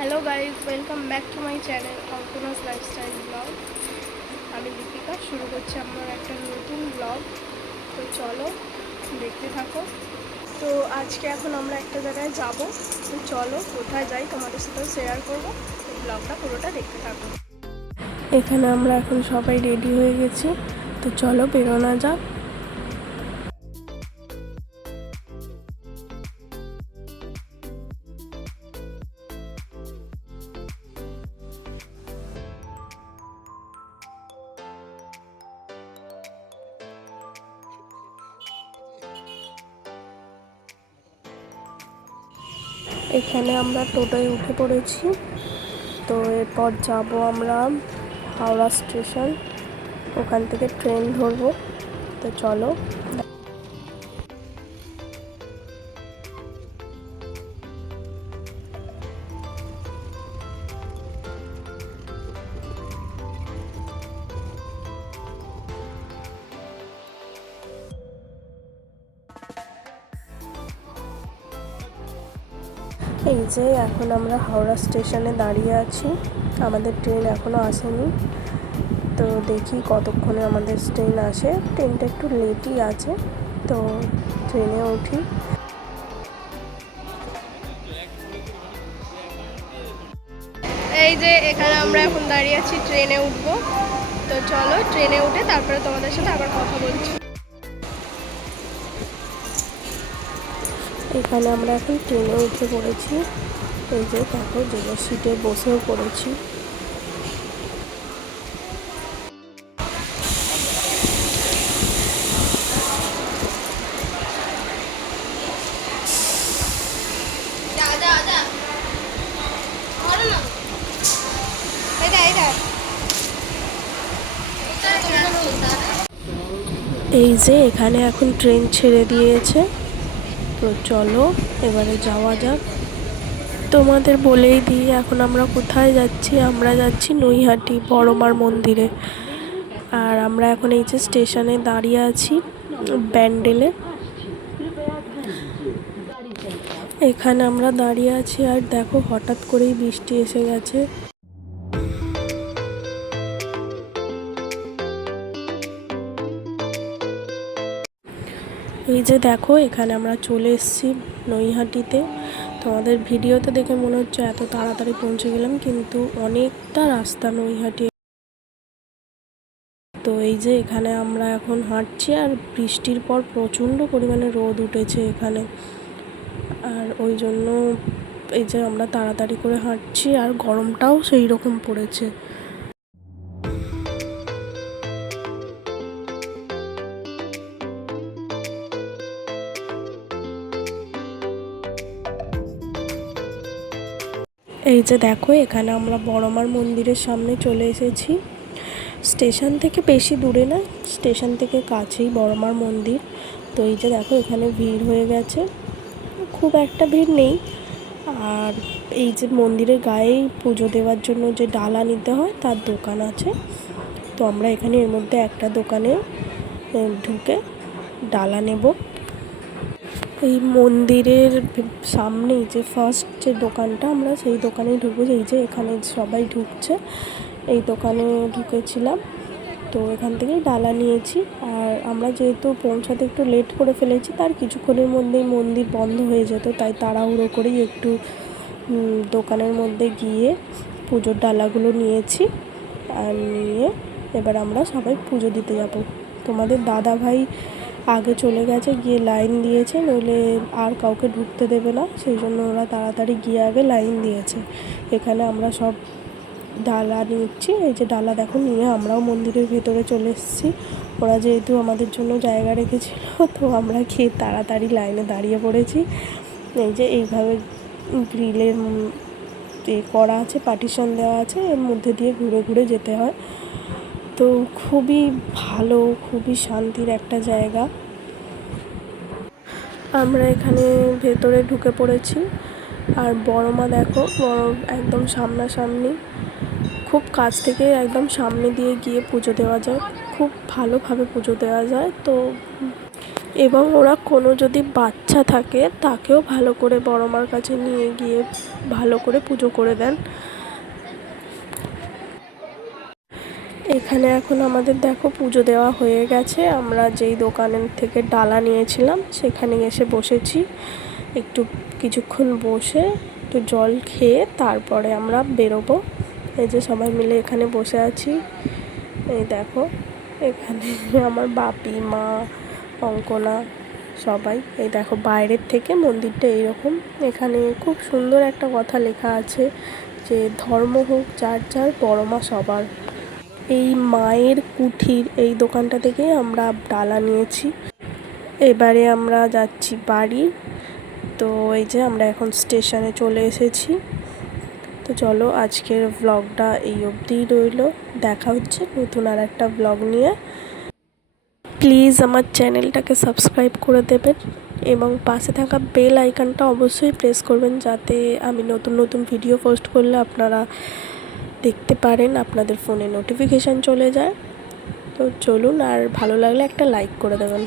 Hello guys, welcome back to my channel Arpana's lifestyle blog. আমি দীপিকা, শুরু করছি আমার একটা নতুন ব্লগ। তো চলো দেখতে থাকো। তো আজকে এখন আমরা একটা জায়গায় যাব। তো চলো কোথায় যাই তোমাদের সাথেও শেয়ার করবো। তো ব্লগটা পুরোটা দেখতে থাকো। এখানে আমরা এখন সবাই রেডি হয়ে গেছি, তো চলো বেরোনো যাক। এখানে আমরা টোটোয় উঠে পড়েছি। তো এরপর যাব আমরা হাওড়া স্টেশন, ওখান থেকে ট্রেন ধরবো। তো চলো। এই যে এখন আমরা হাওড়া স্টেশনে দাঁড়িয়ে আছি, আমাদের ট্রেন এখনও আসেনি। তো দেখি কতক্ষণে আমাদের ট্রেন আসে। ট্রেনটা একটু লেটই আছে, তো ট্রেনে উঠি। এই যে এখানে আমরা এখন দাঁড়িয়ে আছি, ট্রেনে উঠবো। তো চলো ট্রেনে উঠে তারপরে তোমাদের সাথে আবার কথা বলছি। এখানে আমরা এখন ট্রেনে উঠে পড়েছি। এই যে দেখো, যে সিটে বসেও পড়েছি। এই যে এখানে এখন ট্রেন ছেড়ে দিয়েছে। তো চলো এবারে যাওয়া যাক। তোমাদের বলেই দিই এখন আমরা কোথায় যাচ্ছি। আমরা যাচ্ছি নৈহাটি বড়মার মন্দিরে। আর আমরা এখন এই যে স্টেশনে দাঁড়িয়ে আছি ব্যান্ডেলে। এখানে আমরা দাঁড়িয়ে আছি, আর দেখো হঠাৎ করেই বৃষ্টি এসে গেছে। এই যে দেখো এখানে আমরা চলে এসেছি নৈহাটিতে। তোমাদের ভিডিওতে দেখে মনে হচ্ছে এত তাড়াতাড়ি পৌঁছে গেলাম, কিন্তু অনেকটা রাস্তা নৈহাটি। তো এই যে এখানে আমরা এখন হাঁটছি, আর বৃষ্টির পর প্রচণ্ড পরিমাণে রোদ উঠেছে এখানে। আর ওই জন্য এই যে আমরা তাড়াতাড়ি করে হাঁটছি, আর গরমটাও সেই রকম পড়েছে। এই যে দেখো এখানে আমরা বড়মার মন্দিরের সামনে চলে এসেছি। স্টেশন থেকে বেশি দূরে না, স্টেশন থেকে কাছেই বড়মার মন্দির। তো এই যে দেখো এখানে ভিড় হয়ে গেছে, খুব একটা ভিড় নেই। আর এই যে মন্দিরের গায়েই পুজো দেওয়ার জন্য যে ডালা নিতে হয় তার দোকান আছে। তো আমরা এখানে এর মধ্যে একটা দোকানে ঢুকে ডালা নেব। এই মন্দিরের সামনেই যে ফার্স্ট যে দোকানটা, আমরা সেই দোকানেই ঢুকবো। এই যে এখানে সবাই ঢুকছে, এই দোকানে ঢুকেছিলাম। তো এখান থেকেই ডালা নিয়েছি। আর আমরা যেহেতু পৌঁছাতে একটু লেট করে ফেলেছি, তার কিছুক্ষণের মধ্যেই মন্দির বন্ধ হয়ে যেত, তাই তাড়াহুড়ো করেই একটু দোকানের মধ্যে গিয়ে পুজোর ডালাগুলো নিয়েছি। আর নিয়ে এবার আমরা সবাই পুজো দিতে যাব। তোমাদের দাদা ভাই আগে চলে গেছে, গিয়ে লাইন দিয়েছে, নইলে আর কাউকে ঢুকতে দেবে না, সেই জন্য ওরা তাড়াতাড়ি গিয়ে আগে লাইন দিয়েছে। এখানে আমরা সব ডালা নিচ্ছি। এই যে ডালা দেখো নিয়ে আমরাও মন্দিরের ভেতরে চলে এসেছি। ওরা যেহেতু আমাদের জন্য জায়গা রেখেছিল, তো আমরা গিয়ে তাড়াতাড়ি লাইনে দাঁড়িয়ে পড়েছি। এই যে এইভাবে গ্রিলের করা আছে, পার্টিশন দেওয়া আছে, এর মধ্যে দিয়ে ঘুরে ঘুরে যেতে হয়। তো খুবই ভালো, খুবই শান্তির একটা জায়গা। আমরা এখানে ভেতরে ঢুকে পড়েছি। আর বড়মা দেখো, বড় একদম সামনাসামনি, খুব কাছ থেকে একদম সামনে দিয়ে গিয়ে পুজো দেওয়া যায়, খুব ভালোভাবে পুজো দেওয়া যায়। তো এবং ওরা কোনো যদি বাচ্চা থাকে তাকেও ভালো করে বড় মার কাছে নিয়ে গিয়ে ভালো করে পুজো করে দেন। এখানে এখন আমাদের দেখো পুজো দেওয়া হয়ে গেছে। আমরা যেই দোকানের থেকে ডালা নিয়েছিলাম সেখানে এসে বসেছি, একটু কিছুক্ষণ বসে একটু জল খেয়ে তারপরে আমরা বেরোবো। এই যে সবাই মিলে এখানে বসে আছি, এই দেখো এখানে আমার বাপি, মা, অঙ্কনা সবাই। এই দেখো বাইরের থেকে মন্দিরটা এইরকম। এখানে খুব সুন্দর একটা কথা লেখা আছে যে ধর্ম হোক যার যার, বড় মা সবার। এই মায়ের কুঠির এই দোকানটা থেকে আমরা ডালা নিয়েছি। এবারে আমরা যাচ্ছি বাড়ি। তো এই যে আমরা এখন স্টেশনে চলে এসেছি। তো চলো আজকের ব্লগটা এই অবধিই রইল। দেখা হচ্ছে নতুন আর একটা ব্লগ নিয়ে। প্লিজ আমার চ্যানেলটাকে সাবস্ক্রাইব করে দেবেন এবং পাশে থাকা বেল আইকনটা অবশ্যই প্রেস করবেন, যাতে আমি নতুন নতুন ভিডিও পোস্ট করলে আপনারা দেখতে পারেন, আপনাদের ফোনে নোটিফিকেশান চলে যায়। তো চলুন, আর ভালো লাগলে একটা লাইক করে দেবেন।